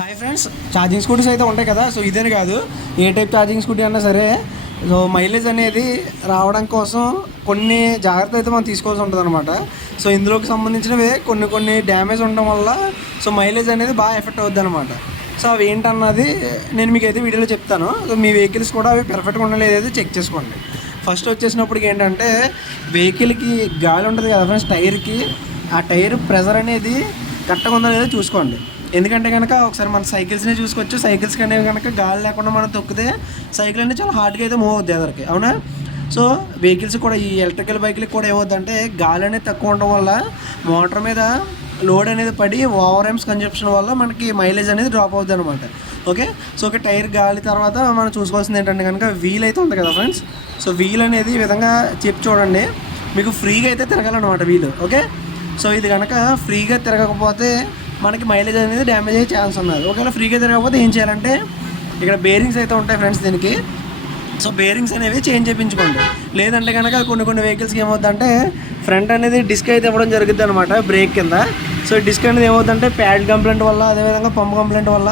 Hi friends, charging scooties అయితే ఉంటాయి కదా. సో ఇదేని కాదు, ఏ టైప్ ఛార్జింగ్ స్కూటీ అన్నా సరే సో మైలేజ్ అనేది రావడం కోసం కొన్ని జాగ్రత్తలు అయితే మనం తీసుకోవాల్సి ఉంటుంది అనమాట. సో ఇందులోకి సంబంధించినవి కొన్ని డ్యామేజ్ ఉండడం వల్ల సో మైలేజ్ అనేది బాగా ఎఫెక్ట్ అవుద్ది అనమాట. సో అవి ఏంటన్నది నేను మీకు అయితే వీడియోలో చెప్తాను. సో మీ వెహికల్స్ కూడా అవి పెర్ఫెక్ట్గా ఉండలేదైతే చెక్ చేసుకోండి. ఫస్ట్ వచ్చేసినప్పటికి ఏంటంటే వెహికల్కి గాలి ఉంటుంది కదా ఫ్రెండ్స్, టైర్కి ఆ టైర్ ప్రెజర్ అనేది కరెక్ట్గా ఉందో లేదో చూసుకోండి. ఎందుకంటే కనుక ఒకసారి మన సైకిల్స్ని చూసుకోవచ్చు. సైకిల్స్కి అనేవి కనుక గాలి లేకుండా మనం తొక్కితే సైకిల్ అనేది చాలా హార్డ్గా అయితే మూవ్ అవుద్ది ఎదరికి, అవునా? సో వెహికల్స్ కూడా ఈ ఎలక్ట్రికల్ బైక్లకి కూడా ఏమవుద్దంటే గాలి అనేది తక్కువ ఉండడం వల్ల మోటార్ మీద లోడ్ అనేది పడి ఓవర్ ఎంప్స్ కన్జప్షన్ వల్ల మనకి మైలేజ్ అనేది డ్రాప్ అవుద్ది అనమాట. ఓకే, సో ఒక టైర్ గాలి తర్వాత మనం చూసుకోవాల్సింది ఏంటంటే కనుక వీల్ అయితే ఉంది కదా ఫ్రెండ్స్. సో వీల్ అనేది ఈ విధంగా చెప్పి చూడండి, మీకు ఫ్రీగా అయితే తిరగాలన్నమాట వీల్. ఓకే, సో ఇది కనుక ఫ్రీగా తిరగకపోతే మనకి మైలేజ్ అనేది డ్యామేజ్ అయ్యే ఛాన్స్ ఉన్నది. ఒకవేళ ఫ్రీగా తిరగకపోతే ఏం చేయాలంటే ఇక్కడ బేరింగ్స్ అయితే ఉంటాయి ఫ్రెండ్స్ దీనికి. సో బేరింగ్స్ అనేవి చేంజ్ చేయించుకోండి. లేదంటే కనుక కొన్ని వెహికల్స్కి ఏమవుతుందంటే ఫ్రంట్ అనేది డిస్క్ అయితే ఇవ్వడం జరుగుతుంది అనమాట బ్రేక్ కింద. సో డిస్క్ అనేది ఏమవుతుందంటే ప్యాడ్ కంప్లైంట్ వల్ల, అదేవిధంగా పంప్ కంప్లైంట్ వల్ల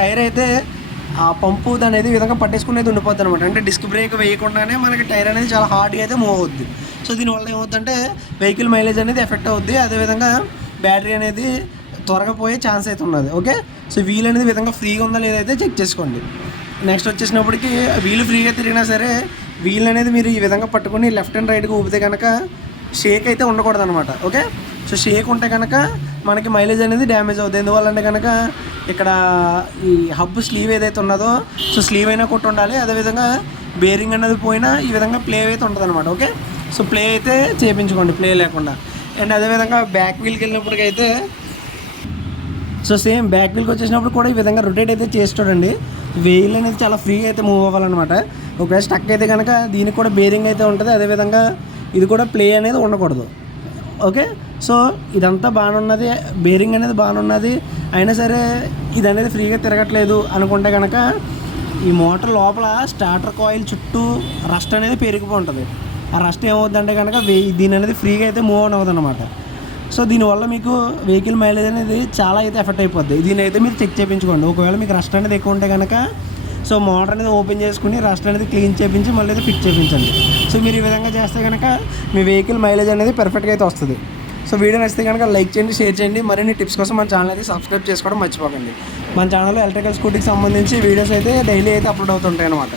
టైర్ అయితే ఆ పంపు అనేది ఈ విధంగా పట్టేసుకునేది ఉండిపోద్ది అనమాట. అంటే డిస్క్ బ్రేక్ వేయకుండానే మనకి టైర్ అనేది చాలా హార్డ్గా అయితే మూవ్ అవుద్ది. సో దీనివల్ల ఏమవుతుందంటే వెహికల్ మైలేజ్ అనేది ఎఫెక్ట్ అవుద్ది. అదేవిధంగా బ్యాటరీ అనేది త్వరగా పోయే ఛాన్స్ అయితే ఉన్నది. ఓకే, సో వీల్ అనేది విధంగా ఫ్రీగా ఉందా లేదైతే చెక్ చేసుకోండి. నెక్స్ట్ వచ్చేసినప్పటికి వీల్ ఫ్రీగా తిరిగినా సరే వీల్ అనేది మీరు ఈ విధంగా పట్టుకొని లెఫ్ట్ అండ్ రైట్గా ఊపితే కనుక షేక్ అయితే ఉండకూడదు అనమాట. ఓకే, సో షేక్ ఉంటే కనుక మనకి మైలేజ్ అనేది డ్యామేజ్ అవుతుంది. ఎందువల్ల అంటే కనుక ఇక్కడ ఈ హబ్ స్లీవ్ ఏదైతే ఉన్నదో సో స్లీవ్ అయినా కొట్టి ఉండాలి. అదేవిధంగా బేరింగ్ అనేది పోయినా ఈ విధంగా ప్లే అయితే ఉంటుంది అనమాట. ఓకే, సో ప్లే అయితే చేయించుకోండి ప్లే లేకుండా. అండ్ అదేవిధంగా బ్యాక్ వీల్కి వెళ్ళినప్పటికైతే సో సేమ్ బ్యాక్ వీల్కి వచ్చేసినప్పుడు కూడా ఈ విధంగా రొటేట్ అయితే చేసి చూడండి. వీల్ అనేది చాలా ఫ్రీగా అయితే మూవ్ అవ్వాలన్నమాట. ఒకవేళ స్టక్ అయితే కనుక దీనికి కూడా బేరింగ్ అయితే ఉంటుంది. అదేవిధంగా ఇది కూడా ప్లే అనేది ఉండకూడదు. ఓకే, సో ఇదంతా బాగానున్నది, బేరింగ్ అనేది బాగానున్నది, అయినా సరే ఇది అనేది ఫ్రీగా తిరగట్లేదు అనుకుంటే కనుక ఈ మోటార్ లోపల స్టార్టర్ కాయిల్ చుట్టూ రస్ట్ అనేది పెరిగిపోతుంది. ఆ రస్ట్ ఏమవుతుందంటే కనుక దీని అనేది ఫ్రీగా అయితే మూవ్ ఆన్ అవుతుంది అనమాట. సో దీనివల్ల మీకు వెహికల్ మైలేజ్ అనేది చాలా అయితే ఎఫెక్ట్ అయిపోద్ది. దీని అయితే మీరు చెక్ చేయించుకోండి. ఒకవేళ మీకు రస్ట్ అనేది ఎక్కువ ఉంటే కనుక సో మోటార్ అనేది ఓపెన్ చేసుకుని రస్ట్ అనేది క్లీన్ చేయించి మళ్ళీ అయితే ఫిట్ చేయించండి. సో మీరు ఈ విధంగా చేస్తే కనుక మీ వెహికల్ మైలేజ్ అనేది పర్ఫెక్ట్గా అయితే వస్తుంది. సో వీడియో నచ్చితే కనుక లైక్ చేయండి, షేర్ చేయండి. మరిన్ని టిప్స్ కోసం మన ఛానల్ అయితే సబ్స్క్రైబ్ చేసుకోవడం మర్చిపోకండి. మన ఛానల్లో ఎలక్ట్రికల్ స్కూటీకి సంబంధించి వీడియోస్ అయితే డైలీ అయితే అప్లోడ్ అవుతుంటాయి అన్నమాట.